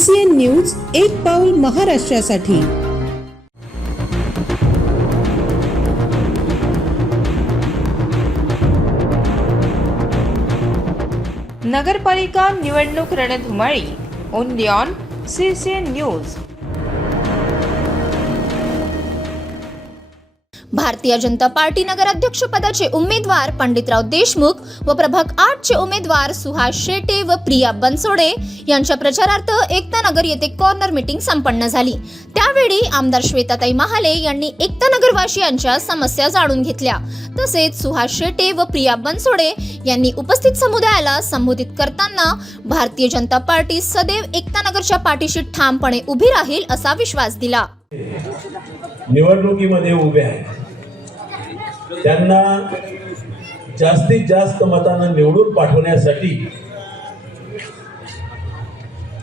CCN news, एक पाऊल महाराष्ट्रासाठी। नगरपालिका निवडणूक रणधुमाळी only on CCN news. Bharatiya Janata party नगराध्यक्ष पदाचे उमेदवार पंडितराव देशमुख व प्रभाग 8 चे उमेदवार सुहास शेटे व प्रिया बनसोडे यांच्या प्रचारार्थ एकता नगर येथे कॉर्नर मीटिंग संपन्न झाली। त्यावेळी आमदार श्वेताताई महाले यांनी एकता नगर वासियांच्या समस्या जाणून घेतल्या। तसेच सुहास शेटे व प्रिया बनसोडे यांनी उपस्थित समुदायाला संबोधित करताना भारतीय जनता पार्टी सदैव एकता नगरच्या पाठीशी ठामपणे उभी राहील असा विश्वास दिला। निवडणुकीमध्ये उभे आहेत त्यांना जास्तीत जास्त मतांना निवडून पाठवण्यासाठी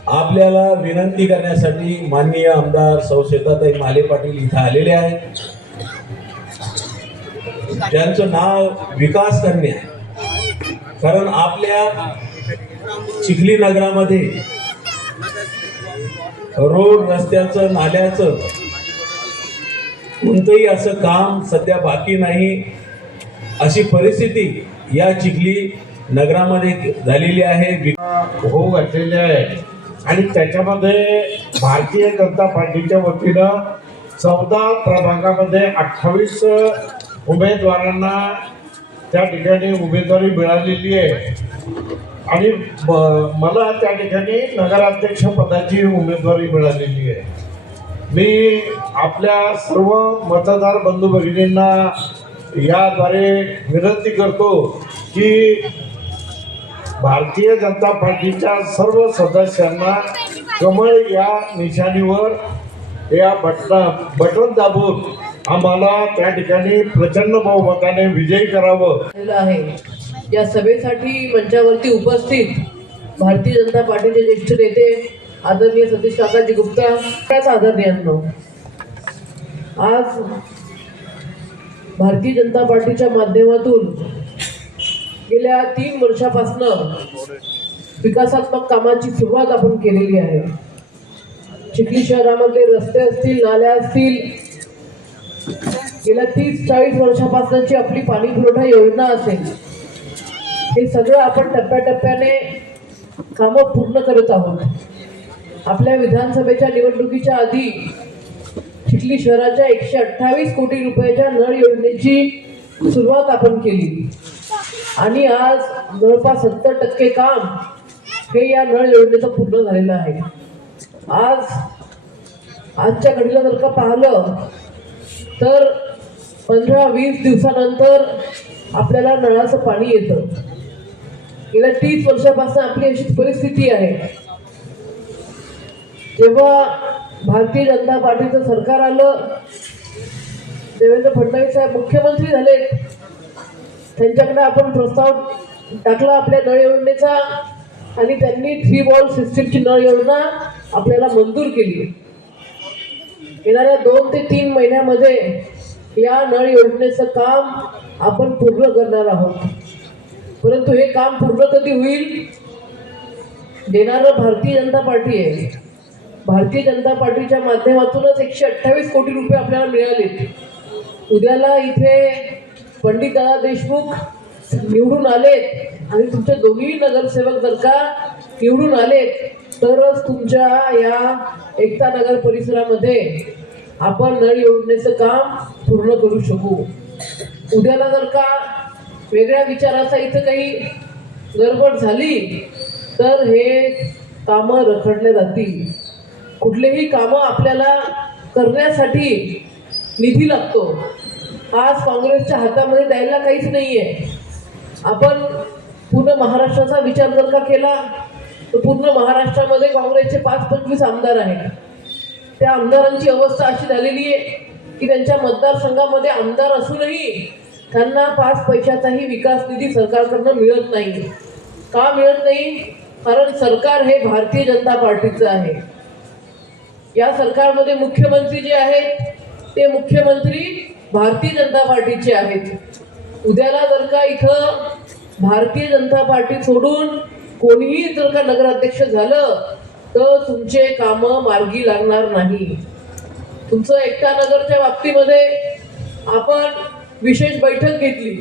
आपल्याला विनंती करण्यासाठी माननीय आमदार सौ श्वेताताई महाले पाटील इथं आलेले आहेत, ज्यांचं नाव विकास करणे आहे। कारण आपल्या चिखली नगरामध्ये रोड रस्त्याचं नाल्याचं कोणतंही असं काम सध्या बाकी नाही, अशी परिस्थिती या चिखली नगरामध्ये झालेली आहे, होऊ घातलेली आहे। आणि त्याच्यामध्ये भारतीय जनता पार्टीच्या वतीनं 14 प्रभागामध्ये 28 उमेदवारांना त्या ठिकाणी उमेदवारी मिळालेली आहे आणि मला त्या ठिकाणी नगराध्यक्ष पदाची उमेदवारी मिळालेली आहे। मी आपल्या सर्व मतदार बंधू भगिनींना याद्वारे विनंती करतो की भारतीय जनता पार्टीच्या सर्व सदस्यांना कमळ या निशाणीवर या बटन दाबून आम्हाला त्या ठिकाणी प्रचंड बहुमताने विजयी करावं आहे। या सभेसाठी मंचावरती उपस्थित भारतीय जनता पार्टीचे ज्येष्ठ नेते आदरणीय सतीश काकाजी गुप्ता, त्याच आदरणीयांनो, आज भारतीय जनता पार्टीच्या माध्यमातून गेल्या 3 वर्षापासून विकासात्मक कामाची सुरुवात आपण केलेली आहे। चिखली शहरामध्ये रस्ते असतील, नाल्या असतील, गेल्या 30-40 वर्षापासूनची आपली पाणी पुरवठा योजना असेल, हे सगळं आपण टप्प्याटप्प्याने कामं पूर्ण करत आहोत। आपल्या विधानसभेच्या निवडणुकीच्या आधी चिखली शहराच्या 128 कोटी रुपयाच्या नळ योजनेची सुरुवात आपण केली आणि आज जवळपास 70% काम हे या नळ योजनेचं पूर्ण झालेलं आहे। आजच्या घडीला जर का पाहिलं तर 15-20 दिवसानंतर आपल्याला नळाचं पाणी येतं। गेल्या 30 वर्षापासून आपली अशी परिस्थिती आहे। जेव्हा भारतीय जनता पार्टीचं सरकार आलं, देवेंद्र फडणवीस साहेब मुख्यमंत्री झाले, त्यांच्याकडे आपण प्रस्ताव टाकला आपल्या नळ योजनेचा आणि त्यांनी 3 वॉल सिस्टीमची नळ योजना आपल्याला मंजूर केली। येणाऱ्या 2 ते 3 महिन्यामध्ये या नळ योजनेचं काम आपण पूर्ण करणार आहोत। परंतु हे काम पूर्ण कधी होईल, देणारं भारतीय जनता पार्टी आहे। भारतीय जनता पार्टीच्या माध्यमातूनच 128 कोटी रुपये आपल्याला मिळाले। उद्याला इथे पंडितराव देशमुख निवडून आलेत आणि तुमचे दोन्ही नगरसेवक जर का निवडून आलेत तरच तुमच्या या एकता नगर परिसरामध्ये आपण नळ योजनेचं काम पूर्ण करू शकू। उद्याला जर का वेगळ्या विचाराचा इथं काही गडबड झाली तर हे कामं रखडले जातील। कुठलेही कामं आपल्याला करण्यासाठी निधी लागतो। आज काँग्रेसच्या हातामध्ये द्यायला काहीच नाही आहे। आपण पूर्ण महाराष्ट्राचा विचार जर का केला तर पूर्ण महाराष्ट्रामध्ये काँग्रेसचे 5-25 आमदार आहेत। त्या आमदारांची अवस्था अशी झालेली आहे की त्यांच्या मतदारसंघामध्ये आमदार असूनही त्यांना 5 पैशाचाही विकास निधी सरकारकडून मिळत नाही। का मिळत नाही? कारण सरकार हे भारतीय जनता पार्टीचं आहे। या सरकारमध्ये मुख्यमंत्री जे आहेत ते मुख्यमंत्री भारतीय जनता पार्टीचे आहेत। उद्याला जर का इथं भारतीय जनता पार्टी सोडून कोणीही जर का नगराध्यक्ष झालं तर तुमचे कामं मार्गी लागणार नाही. तुमचं एकता नगरच्या बाबतीमध्ये आपण विशेष बैठक घेतली.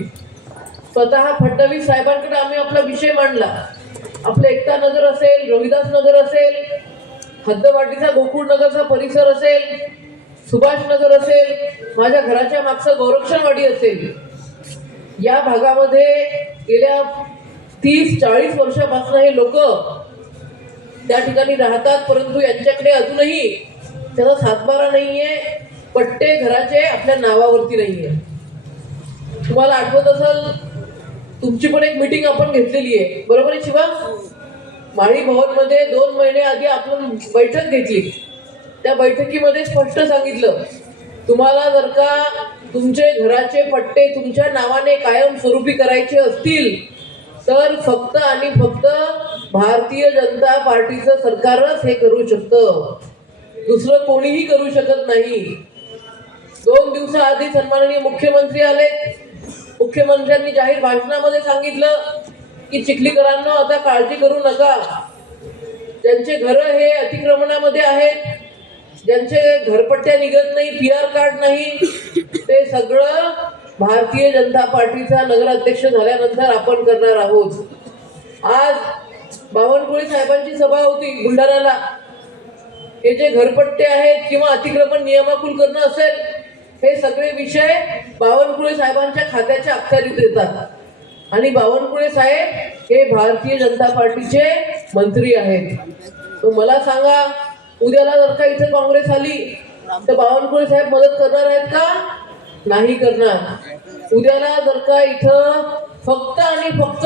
स्वतः फडणवीस साहेबांकडे आम्ही आपला विषय मांडला. आपलं एकता नगर असेल, रविदास नगर असेल, हद्दवाटीचा गोकुळ नगरचा परिसर असेल, सुभाष नगर असेल, माझ्या घराच्या मागचं गोरक्षणवाडी असेल, या भागामध्ये गेल्या 30-40 वर्षापासून हे लोक त्या ठिकाणी राहतात. परंतु यांच्याकडे अजूनही त्याचा सातबारा नाहीये, पट्टे घराचे आपल्या नावावरती नाहीये. तुम्हाला आठवत असेल, तुमची पण एक मीटिंग आपण घेतलेली आहे, बरोबर आहे शिवा? माळी भवन मध्ये 2 महिने आधी आपण बैठक घेतली. त्या बैठकीमध्ये स्पष्ट सांगितलं, तुम्हाला जर का तुमचे घराचे पट्टे तुमच्या नावाने कायमस्वरूपी करायचे असतील तर फक्त आणि फक्त भारतीय जनता पार्टीचं सरकारच हे करू शकतं, दुसरं कोणीही करू शकत नाही. 2 दिवसाआधी सन्माननीय मुख्यमंत्री आले. मुख्यमंत्र्यांनी जाहीर भाषणामध्ये सांगितलं की चिखलीकरांना आता काळजी करू नका. ज्यांचे घर हे अतिक्रमणामध्ये आहेत, ज्यांचे घरपट्ट्या निघत नाही, PR कार्ड नाही, ते सगळं भारतीय जनता पार्टीचा नगराध्यक्ष झाल्यानंतर आपण करणार आहोत. आज बावनकुळे साहेबांची सभा होती बुलढाण्याला. हे जे घरपट्टे आहेत किंवा अतिक्रमण नियमाकुल करणं असेल, हे सगळे विषय बावनकुळे साहेबांच्या खात्याच्या अखत्यारीत येतात आणि बावनकुळे साहेब हे भारतीय जनता पार्टीचे मंत्री आहेत. तर मला सांगा, उद्याला जर का इथे काँग्रेस आली तर बावनकुळे साहेब मदत करणार आहेत का? नाही करणार. उद्याला जर का इथं फक्त आणि फक्त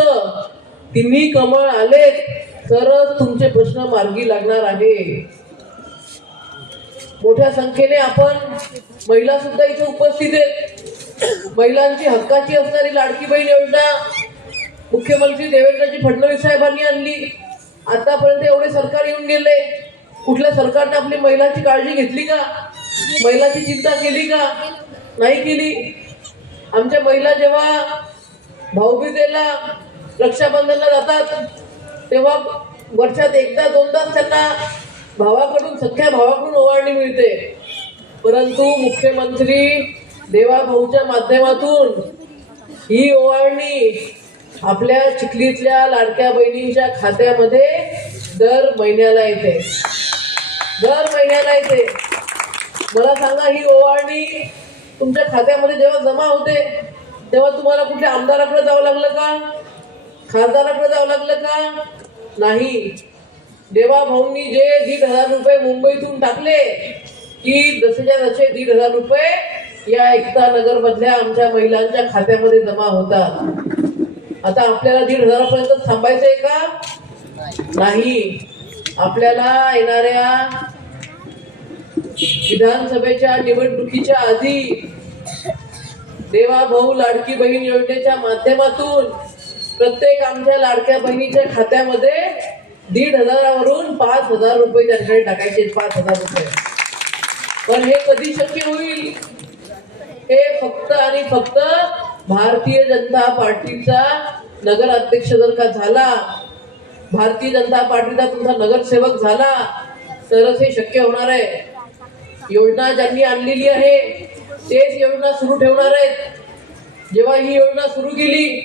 तिन्ही कमळ आले तरच तुमचे प्रश्न मार्गी लागणार आहे. मोठ्या संख्येने आपण महिला सुद्धा इथे उपस्थित आहेत. महिलांची हक्काची असणारी लाडकी बहीण योजना मुख्यमंत्री देवेंद्रजी फडणवीस साहेबांनी आणली. आतापर्यंत एवढे सरकार येऊन गेले, कुठल्या सरकारने आपली महिलांची काळजी घेतली का? महिलाची चिंता केली का? नाही केली. आमच्या महिला जेव्हा भाऊबीजेला, रक्षाबंधनला जातात तेव्हा वर्षात 1-2दाच त्यांना भावाकडून, सख्या भावाकडून ओवाळणी मिळते. परंतु मुख्यमंत्री देवाभाऊच्या माध्यमातून ही ओवाळणी आपल्या चिखलीतल्या लाडक्या बहिणींच्या खात्यामध्ये दर महिन्याला येते. मला सांगा, ही ओवाळणी तुमच्या खात्यामध्ये जेव्हा जमा होते तेव्हा तुम्हाला कुठल्या आमदाराकडे जावं लागलं का? खासदाराकडे जावं लागलं का? नाही. देवाभाऊंनी जे 1,500 रुपये मुंबईतून टाकले की जसेच्या तसे 1,500 रुपये या एकता नगर मधल्या आमच्या महिलांच्या खात्यामध्ये जमा होतात. आता आपल्याला 1,500 पर्यंत थांबायचंय का? नाही. आपल्याला येणाऱ्या विधानसभेच्या निवडणुकीच्या आधी देवाभाऊ लाडकी बहीण योजनेच्या माध्यमातून प्रत्येक आमच्या लाडक्या बहिणीच्या खात्यामध्ये 1,500 वरून 5,000 रुपये त्यांच्याकडे टाकायचे. 5,000 रुपये. पण हे कधी शक्य होईल? हे फक्त आणि फक्त भारतीय जनता पार्टीचा नगराध्यक्ष जर का झाला, भारतीय जनता पार्टीचा तुमचा नगरसेवक झाला तरच हे शक्य होणार आहे. योजना ज्यांनी आणलेली आहे तेच योजना सुरू ठेवणार आहेत. जेव्हा ही योजना सुरू केली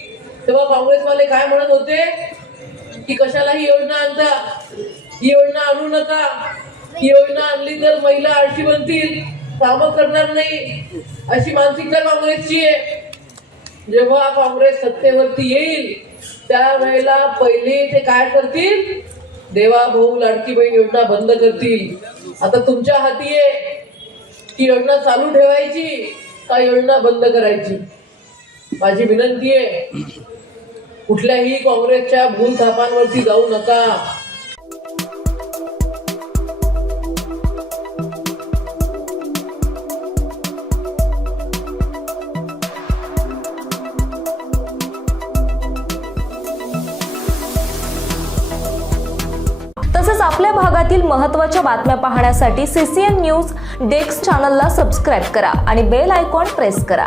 तेव्हा काँग्रेसवाले काय म्हणत होते की कशाला ही योजना आणता, ही योजना आणू नका, ही योजना आणली तर महिला आळशी बनतील, कामं करणार नाही, अशी मानसिकता काँग्रेसची आहे. जेव्हा काँग्रेस सत्तेवरती येईल त्यावेळेला पहिले ते काय करतील? देवाभाऊ लाडकी बहीण योजना बंद करतील. आता तुमच्या हाती आहे की योजना चालू ठेवायची का योजना बंद करायची. माझी विनंती आहे, कुठल्याही काँग्रेसच्या भूलथापांवरती जाऊ नका. तसंच आपल्या भागातील महत्त्वाच्या बातम्या पाहण्यासाठी CCN न्यूज डेस्क चॅनलला सबस्क्राईब करा आणि बेल आयकॉन प्रेस करा.